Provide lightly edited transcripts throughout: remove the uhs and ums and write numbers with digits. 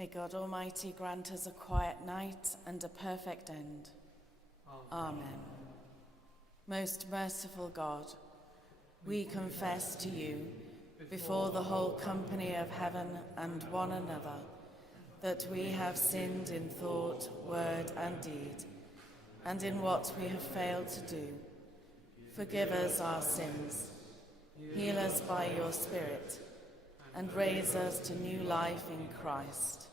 May God Almighty grant us a quiet night and a perfect end. Amen. Most merciful God, we confess to you, before the whole company of heaven and one another, that we have sinned in thought, word, and deed, and in what we have failed to do. Forgive us our sins, heal us by your Spirit, and raise us to new life in Christ.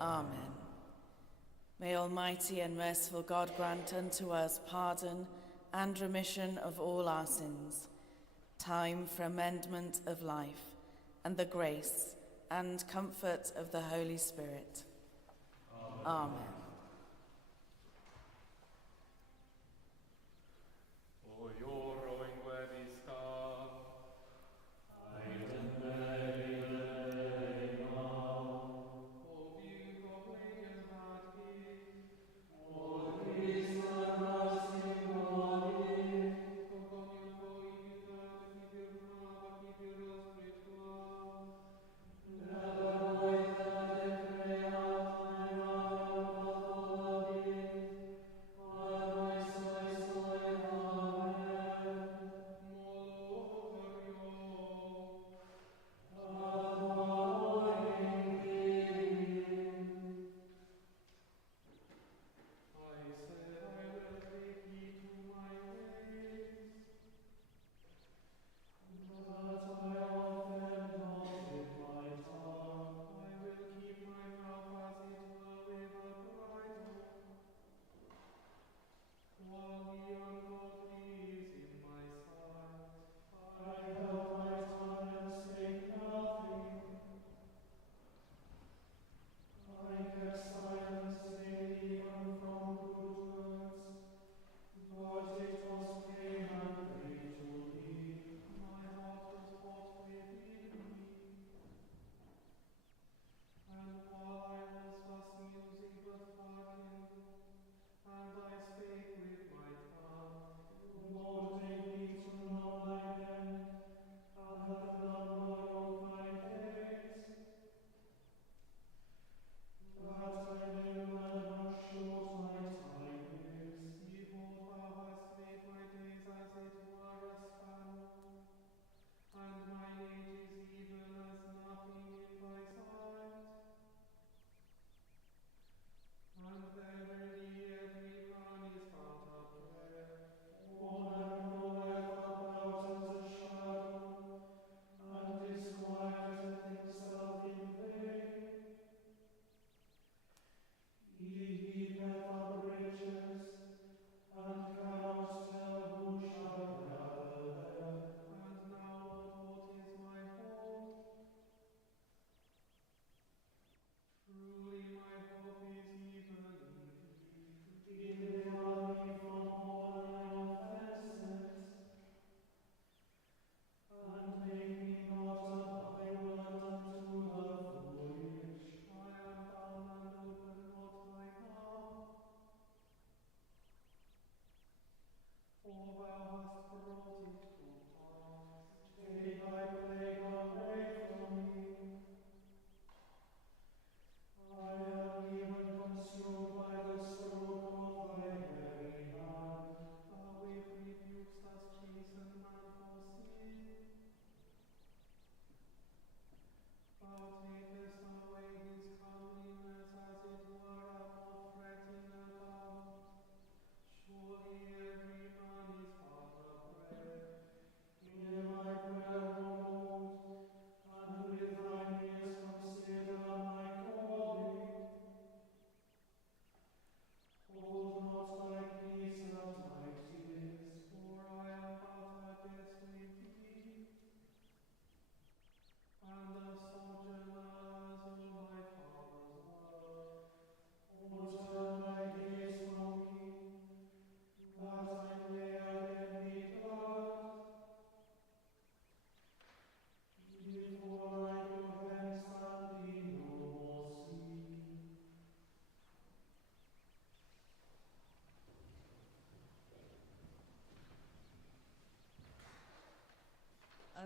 Amen. May Almighty and merciful God grant unto us pardon and remission of all our sins, time for amendment of life, and the grace and comfort of the Holy Spirit. Amen. For your rowing worthy star,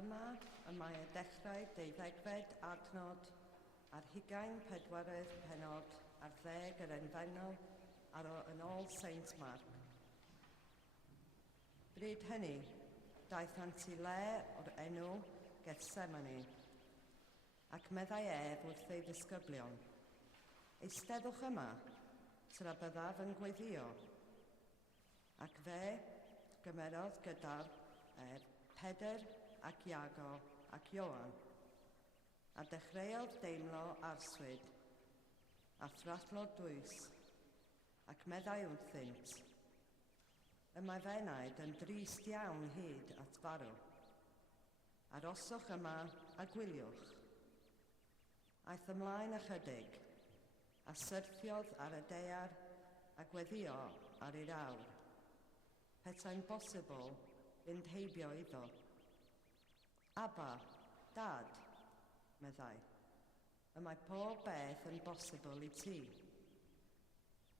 Yma y mae y dechrau deuddegfed adnod ar 24 pennod ar 10 yr enfennol yn All Saints Mark. Bryd hynny, daethant i le o'r enw Gethsemane, ac meddai wrth ei ddisgyblion, eisteddwch yma, tra byddaf yn gweddio. Ac fe gymerodd gyda'r Pedr ac Iago ac Ioan, a dechreuodd deimlo arswyd, a thrathlo dwys, ac meddai wrthynt, y mae fe wnaed yn drist iawn hyd at farw. Aroswch yma a gwyliwch. Aeth ymlaen ychydig, a syrthiodd ar y daear a gweddio ar ei awr. Petai'n bosibl fynd heibio iddo. Aba, dad, meddai, y mae pob beth yn bosibl i ti.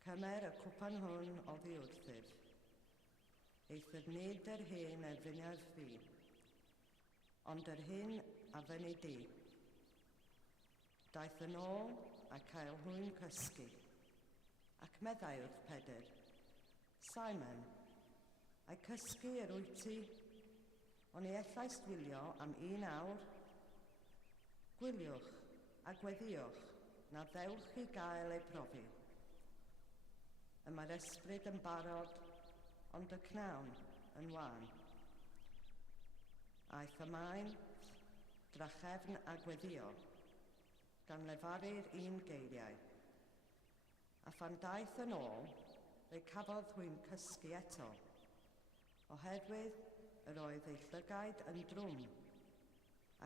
Cymer y cwpan hwn oddi wrthyf. Eithir nid yr hyn a fyniad fi, ond yr hyn a fyny di. Daeth yn ôl a cael hwy'n cysgu, ac meddai wrth Pedr, Simon, a'i cysgu yr wyt ti, ond ei ellais gwylio am 1 awr? Gwyliwch a gweddiwch, na ddewch i gael ei profi. Y mae'r ysbryd yn barod, ond y cnawn yn wan. Aeth ymlaen, drachefn a gweddio, gan lefaru'r un geiriau. A phan daeth yn ôl, fe cafodd hwy'n cysgu eto, oherwydd yr oedd ei llygaid yn drwm,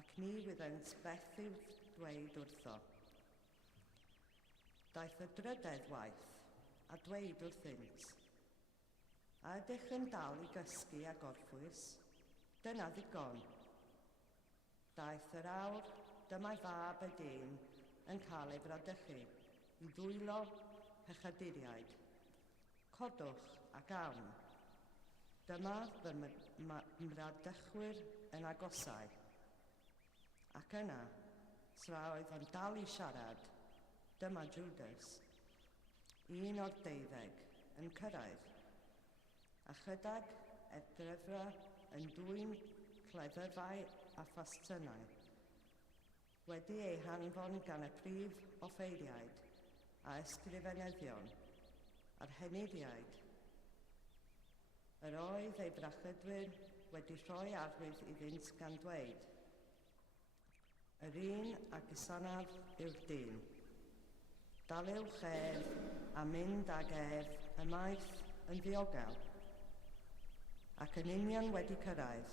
ac ni wyddent beth i'w dweud wrtho. Daeth y drydedd waith a dweud wrthynt, a ydych yn dal i gysgu a gorffwys? Dyna ddigon. Daeth yr awr, dyma'i fab y dyn yn cael ei fradychu, i ddwylo pechaduriaid. Codwch a gawn. Dyma fy mradychwyr yn agosau. Ac yna, tra oedd yn dal i siarad, dyma Judas, un o'r 12, yn cyrraedd, a chydag edryfra yn dwyn cleddyfau a ffastynau, wedi ei hanfon gan y prif offeiriaid a ysgrifenyddion a'r henyddiaid. Yr oedd ei brachydwyr wedi rhoi arwydd iddynt gan dweud, yr un ac isanaf yw'r dyn. Daliwch a mynd ag ymaith yn ddiogel. Ac yn union wedi cyrraedd,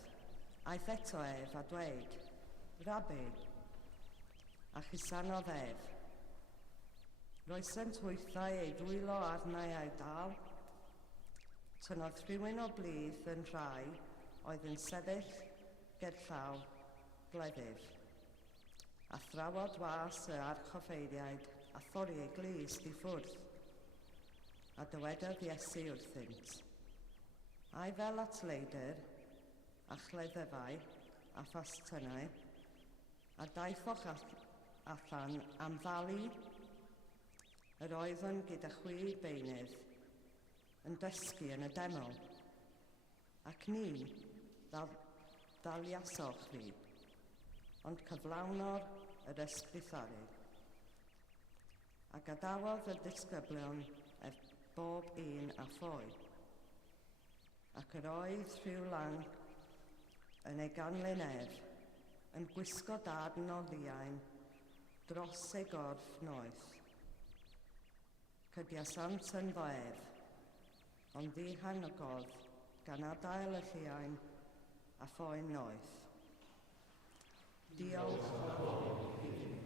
aeth eto a dweud, Rabi, a chusanodd Roesent hwythau ei dwylo arnau a'i dal, tynnodd rhywun o blith yn rhai oedd yn sefyll gerllaw gleddyf, a thrawod was y archoffeiriaid a thorri ei glust i ffwrdd, a dywedodd Iesu wrthynt, ai fel at leidr, a chleddyfau, a ffastynau, a daethoch allan am ddalu, yr oeddwn gyda chwi beunydd, yn dysgu yn y deml, ac ni ddaliasoch fi, ond cyflawnor yr ysbrytharu. A gadawodd y disgyblion bob un a phoi, ac yr oedd rhyw lang yn ei ganlyn yn gwisgo darn o ddiain dros ei gorff noeth. Cydiasant yn foef, ond ddihangodd gan adael y lliain a phoen noeth. Diolch o bobl i fi. O,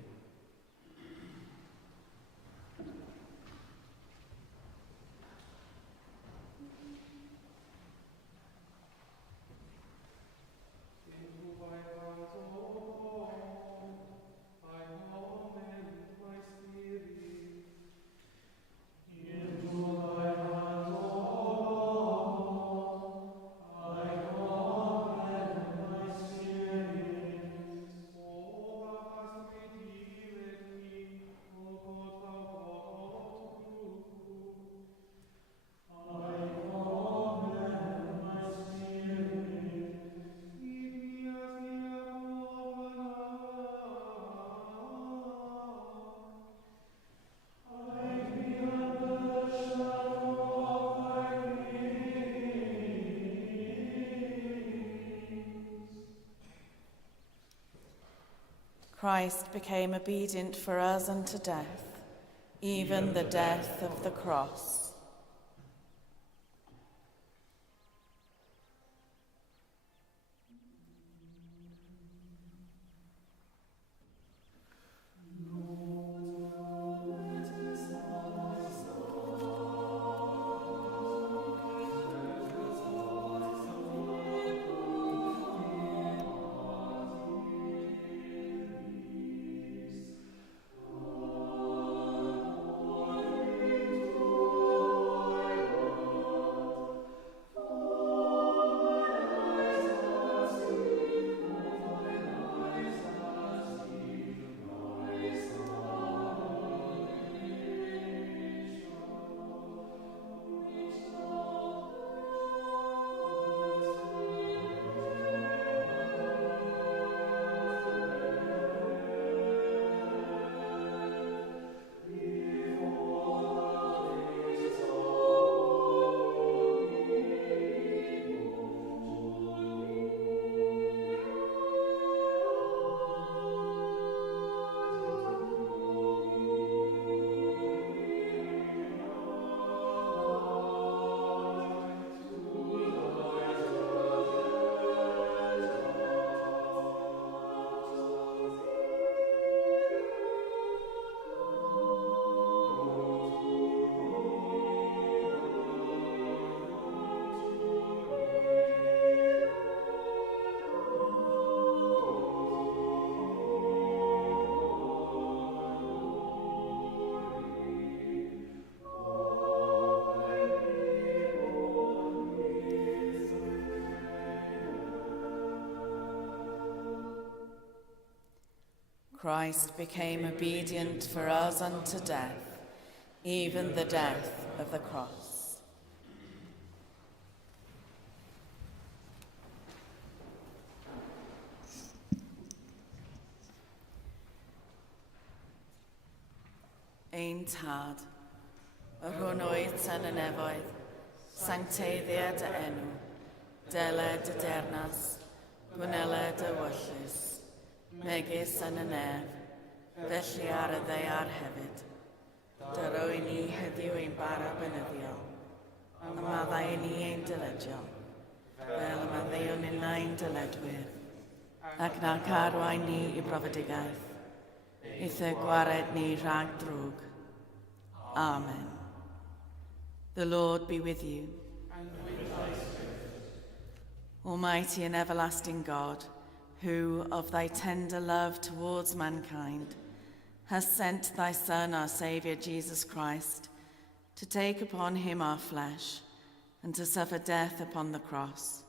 Christ became obedient for us unto death, even the death of the cross. Christ became obedient for us unto death, even the death of the cross. Ein tad, y hwnnwyd tan y nefoedd, sancteiddiad y enw, deled y dernas, gwneled y wyllus, megis yn y nef, felly ar y ddeiar hefyd. Dyro i ni heddiw ein bara benyddiol, a maddau i ni ein dyledio, fel y maddeuon unna'n dyledwyr, ac nac arwain ni i brofedigaeth, eitha gwared ni rhag drwg. Amen. The Lord be with you. And with thy spirit. Almighty and everlasting God, who, of thy tender love towards mankind, has sent thy Son, our Saviour, Jesus Christ, to take upon him our flesh and to suffer death upon the cross,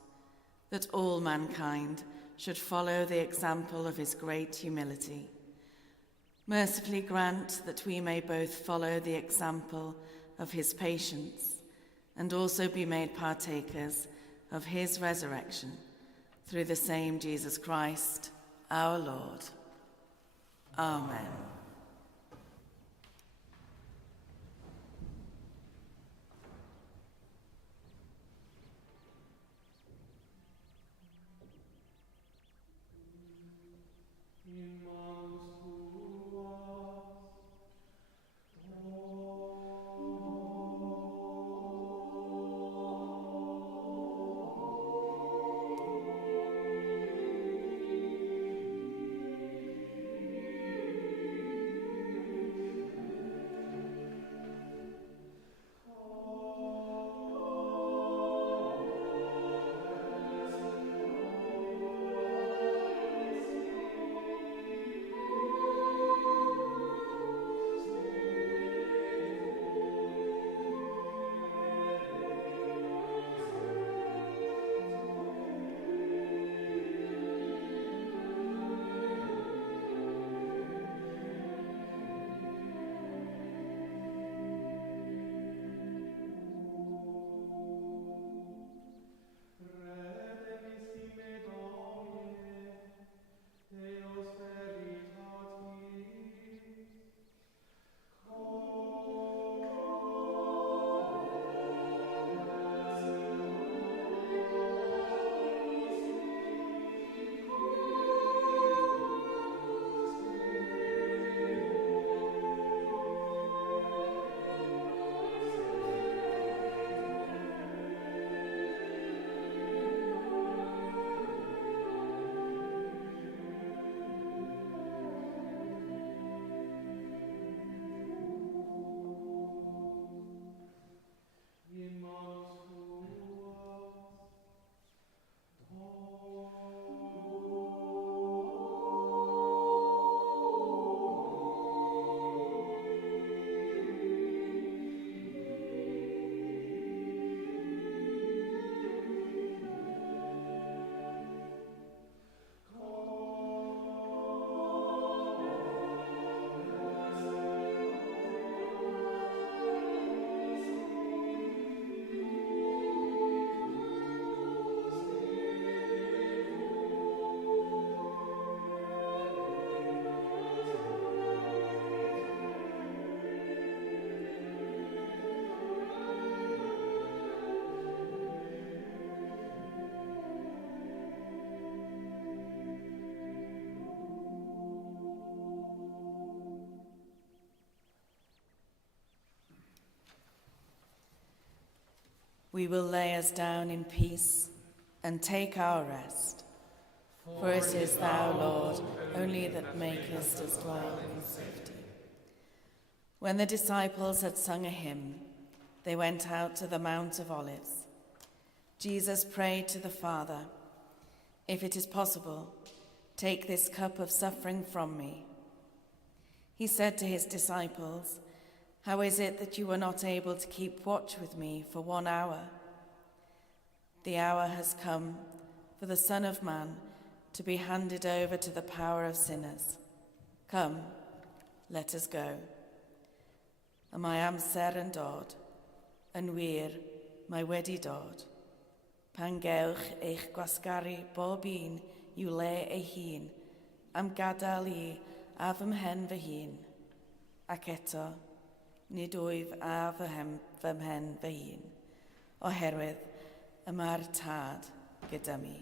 that all mankind should follow the example of his great humility. Mercifully grant that we may both follow the example of his patience and also be made partakers of his resurrection, through the same Jesus Christ, our Lord. Amen. We will lay us down in peace and take our rest. For it is thou, Lord, only that makest us dwell in safety. When the disciples had sung a hymn, they went out to the Mount of Olives. Jesus prayed to the Father, "If it is possible, take this cup of suffering from me." He said to his disciples, "How is it that you were not able to keep watch with me for 1 hour? The hour has come for the Son of Man to be handed over to the power of sinners. Come, let us go. Y mae amser yn dod, yn wir mae wedi dod, pan gewch eich gwasgaru bob un i'w le ei hun, am gadael I a fy mhen fy hun, ac eto, nid wyf a fy mhen fy hun, oherwydd y mae'r tad gyda mi."